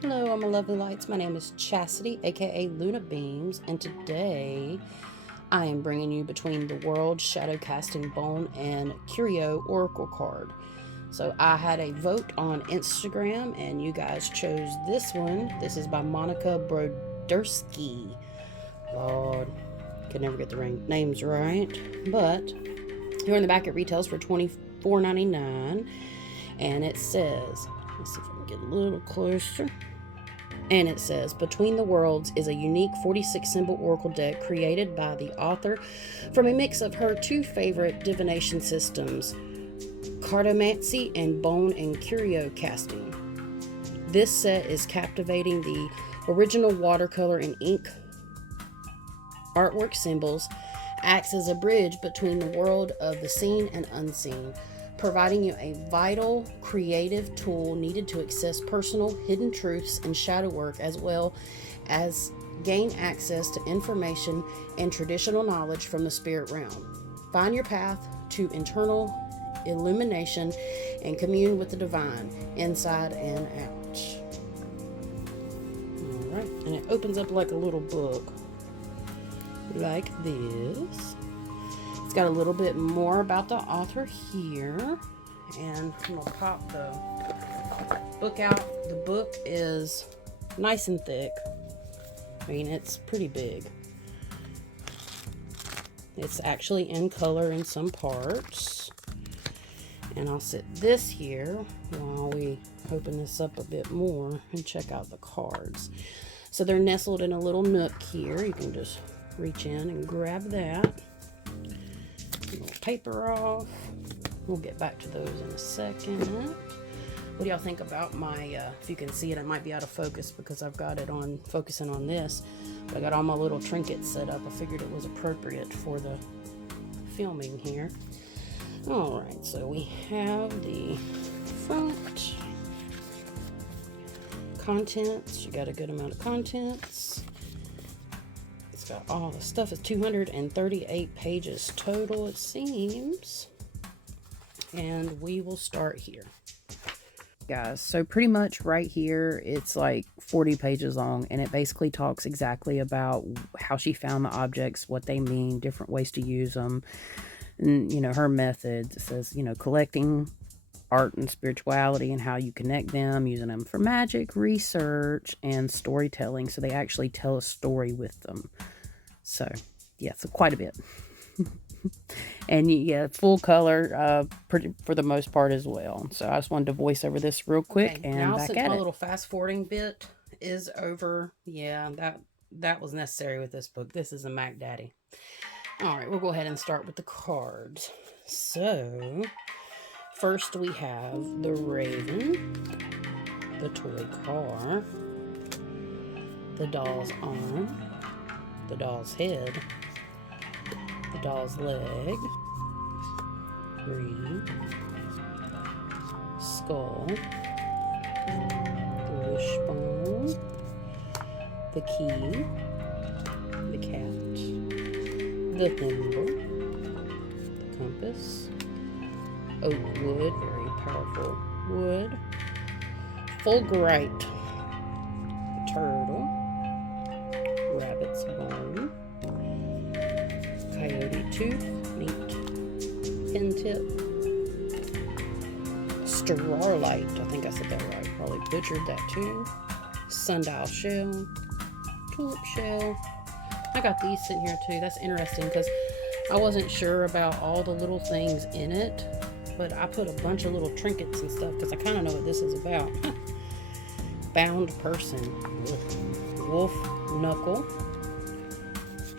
Hello, all my lovely lights. My name is Chastity, aka Luna Beams, and today I am bringing you Between the Worlds Shadowcasting Bone and Curio Oracle card. So I had a vote on Instagram, and you guys chose this one. This is by Monica Brodersky. Lord, could never get the names right. But here in the back, it retails for $24.99, and it says, let's see if I can get a little closer. And it says, Between the Worlds is a unique 46-symbol oracle deck created by the author from a mix of her two favorite divination systems, cartomancy and bone and curio casting. This set is captivating. The original watercolor and ink artwork symbols acts as a bridge between the world of the seen and unseen, providing you a vital creative tool needed to access personal hidden truths and shadow work, as well as gain access to information and traditional knowledge from the spirit realm. Find your path to internal illumination and commune with the divine inside and out. All right, and it opens up like a little book like this. It's got a little bit more about the author here, and I'm gonna pop the book out. The book is nice and thick. I mean, it's pretty big. It's actually in color in some parts, and I'll sit this here while we open this up a bit more and check out the cards. So they're nestled in a little nook here. You can just reach in and grab that. Little paper off. We'll get back to those in a second. What do y'all think about my, if you can see it, it might be out of focus because I've got it on, focusing on this. But I got all my little trinkets set up. I figured it was appropriate for the filming here. Alright, so we have the front. Contents. You got a good amount of contents. It's got all the stuff. It's 238 pages total, it seems. And we will start here, guys. So pretty much right here, it's like 40 pages long, and it basically talks exactly about how she found the objects, what they mean, different ways to use them, and, you know, her methods. It says, you know, collecting art and spirituality and how you connect them, using them for magic, research, and storytelling. So they actually tell a story with them. So yeah, so quite a bit. And yeah, full color for the most part as well. So I just wanted to voice over this real quick, and now, back since at my it. little fast forwarding bit is over, yeah, that was necessary with this book. This is a Mac Daddy. All right, we'll go ahead and start with the cards. So first we have the Raven, the toy car, the doll's arm, the doll's head, the doll's leg, breathe, skull, the wishbone, the key, the cat, the thimble, the compass, oak wood, very powerful wood, fulgurite, turtle, rabbit's bone, coyote tooth, neat, pin tip, starlight, I think I said that right, probably butchered that too, sundial shell, tulip shell. I got these sitting here too. That's interesting because I wasn't sure about all the little things in it, but I put a bunch of little trinkets and stuff because I kind of know what this is about. Bound person, wolf knuckle,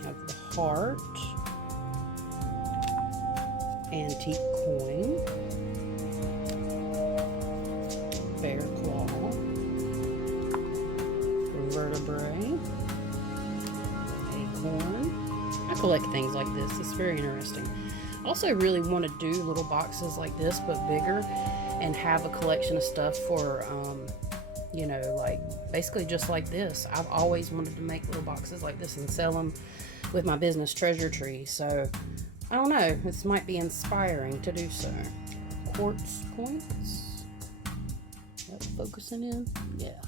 have the heart, antique coin, bear claw, vertebrae, acorn. I collect things like this. It's very interesting. I also really want to do little boxes like this, but bigger, and have a collection of stuff for, you know, like basically just like this. I've always wanted to make little boxes like this and sell them with my business treasure tree. So I don't know, this might be inspiring to do so. Quartz coins. that focusing in? Yeah.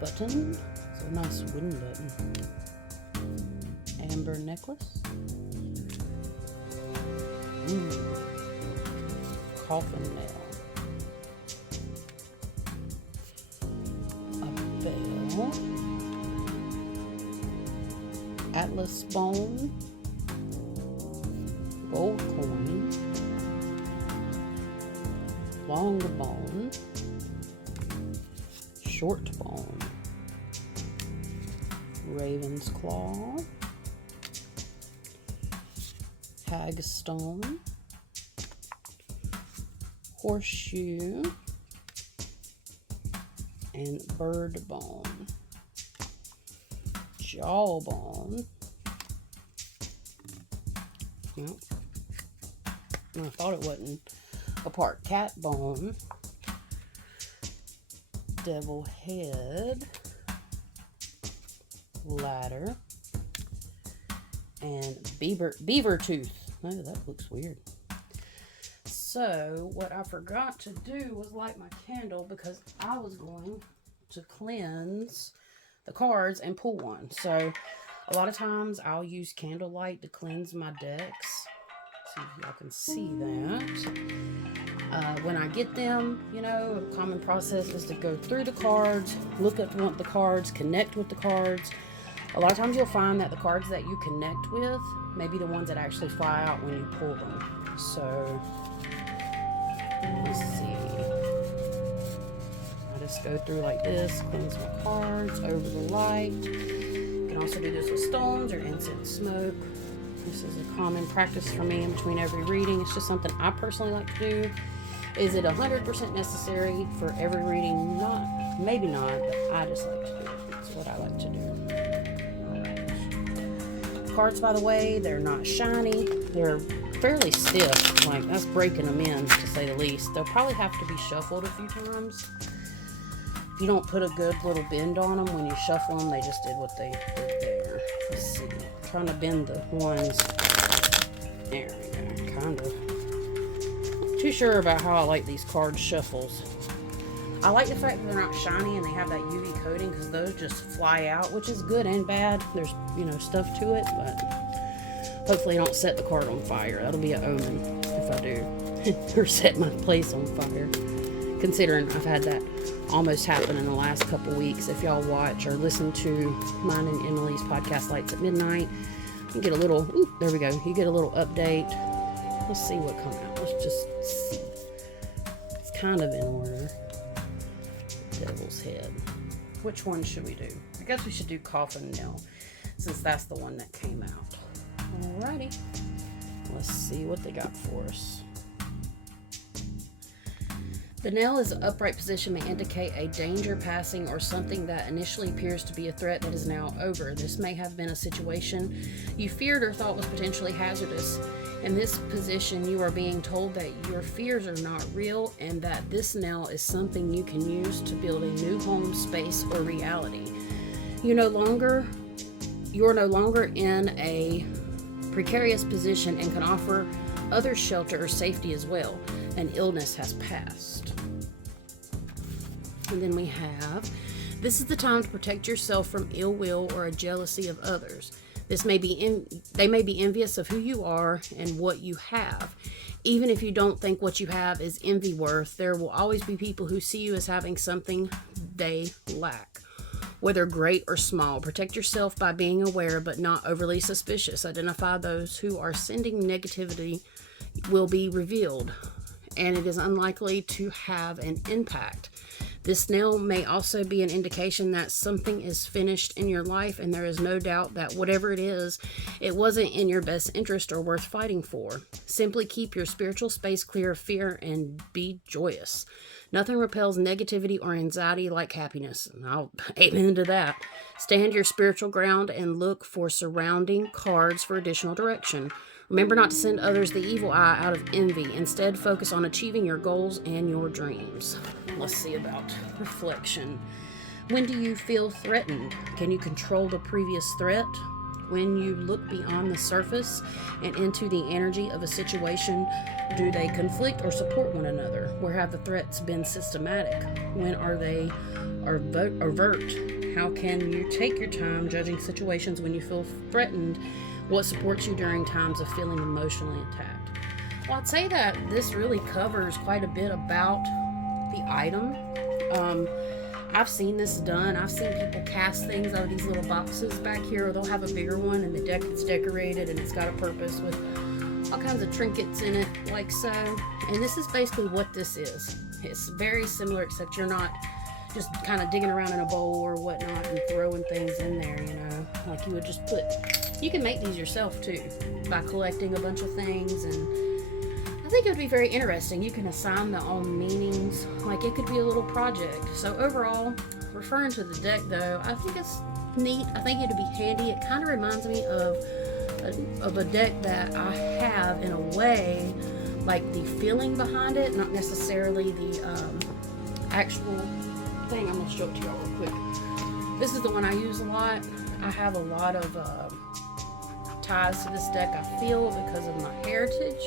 Button. It's a nice wooden button. Amber necklace. Ooh. Coffin nail. A bell. Atlas bone. Gold coin. Long bone. Short bone. Raven's claw. Hagstone. Horseshoe. And bird bone. Jawbone. Well, I thought it wasn't a part. Cat bone. Devil head. Ladder. And beaver tooth. Oh, that looks weird. So what I forgot to do was light my candle because I was going to cleanse the cards and pull one. So a lot of times I'll use candlelight to cleanse my decks. See if y'all can see that. When I get them, you know, a common process is to go through the cards, look at the cards, connect with the cards. A lot of times you'll find that the cards that you connect with may be the ones that actually fly out when you pull them. So let's see. I just go through like this, cleanse my cards over the light. You can also do this with stones or incense smoke. This is a common practice for me in between every reading. It's just something I personally like to do. Is it 100% necessary for every reading? Not, maybe not, but I just like to do it. It's what I like to do. Cards, by the way, they're not shiny. They're fairly stiff. Like, that's breaking them in, to say the least. They'll probably have to be shuffled a few times. If you don't put a good little bend on them when you shuffle them, they just did what they did there. Let's see. I'm trying to bend the ones. There we go. Kind of. Not too sure about how I like these card shuffles. I like the fact that they're not shiny and they have that UV coating because those just fly out, which is good and bad. There's, you know, stuff to it, but hopefully I don't set the card on fire. That'll be an omen if I do. Or set my place on fire. Considering I've had that almost happen in the last couple weeks. If y'all watch or listen to mine and Emily's podcast Lights at Midnight, you get a little, ooh, there we go. You get a little update. Let's see what comes out. Let's just see. It's kind of in order. Devil's head. Which one should we do? I guess we should do coffin nail, since that's the one that came out. Alrighty. Let's see what they got for us. The nail is an upright position may indicate a danger passing or something that initially appears to be a threat that is now over. This may have been a situation you feared or thought was potentially hazardous. In this position, you are being told that your fears are not real and that this nail is something you can use to build a new home, space, or reality. You're no longer in a precarious position and can offer others shelter or safety as well. An illness has passed. And then we have, this is the time to protect yourself from ill will or a jealousy of others. They may be envious of who you are and what you have. Even if you don't think what you have is envy worth, there will always be people who see you as having something they lack, whether great or small. Protect yourself by being aware but not overly suspicious. Identify those who are sending negativity will be revealed, and it is unlikely to have an impact. This nail may also be an indication that something is finished in your life, and there is no doubt that whatever it is, it wasn't in your best interest or worth fighting for. Simply keep your spiritual space clear of fear and be joyous. Nothing repels negativity or anxiety like happiness. And I'll amen to that. Stand your spiritual ground and look for surrounding cards for additional direction. Remember not to send others the evil eye out of envy. Instead, focus on achieving your goals and your dreams. Let's see about reflection. When do you feel threatened? Can you control the previous threat? when you look beyond the surface and into the energy of a situation, do they conflict or support one another? Where have the threats been systematic? When are they overt? How can you take your time judging situations when you feel threatened? What supports you during times of feeling emotionally attacked? Well, I'd say that this really covers quite a bit about the item. I've seen this done. I've seen people cast things out of these little boxes back here, or they'll have a bigger one and the deck is decorated and it's got a purpose with all kinds of trinkets in it, like so. And this is basically what this is. It's very similar, except you're not just kind of digging around in a bowl or whatnot and throwing things in there, you know, like you would just put. You can make these yourself too by collecting a bunch of things, and I think it would be very interesting. You can assign their own meanings, like it could be a little project. So overall, referring to the deck though, I think it's neat. I think it'd be handy. It kind of reminds me of a deck that I have in a way, like the feeling behind it, not necessarily the actual thing. I'm gonna show it to y'all real quick. This is the one I use a lot. I have a lot of ties to this deck, I feel, because of my heritage,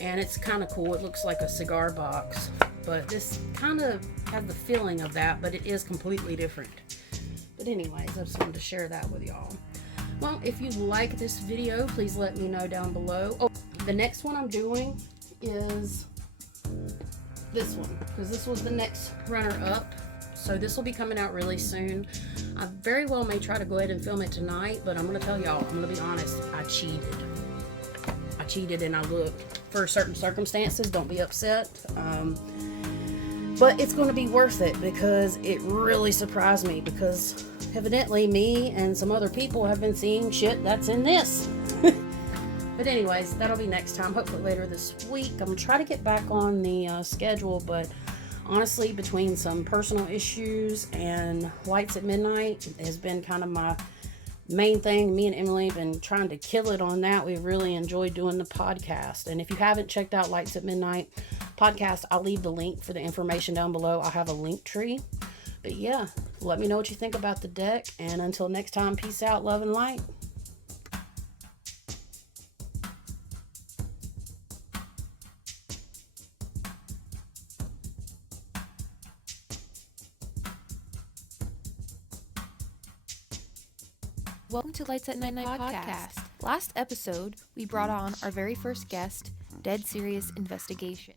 and it's kind of cool. It looks like a cigar box, but this kind of has the feeling of that, but it is completely different. But anyways, I just wanted to share that with y'all. Well, if you like this video, please let me know down below. Oh, the next one I'm doing is this one, because this was the next runner-up. So this will be coming out really soon. I very well may try to go ahead and film it tonight, but I'm going to tell y'all, I'm going to be honest, I cheated and I looked for certain circumstances. Don't be upset. But it's going to be worth it because it really surprised me, because evidently me and some other people have been seeing shit that's in this. But anyways, that'll be next time, hopefully later this week. I'm going to try to get back on the schedule, but honestly, between some personal issues and Lights at Midnight has been kind of my main thing. Me and Emily have been trying to kill it on that. We've really enjoyed doing the podcast. And if you haven't checked out Lights at Midnight podcast, I'll leave the link for the information down below. I'll have a link tree. But yeah, let me know what you think about the deck. And until next time, peace out, love, and light. Welcome to Lights at Midnight podcast. Last episode, we brought on our very first guest, Dead Serious Investigation.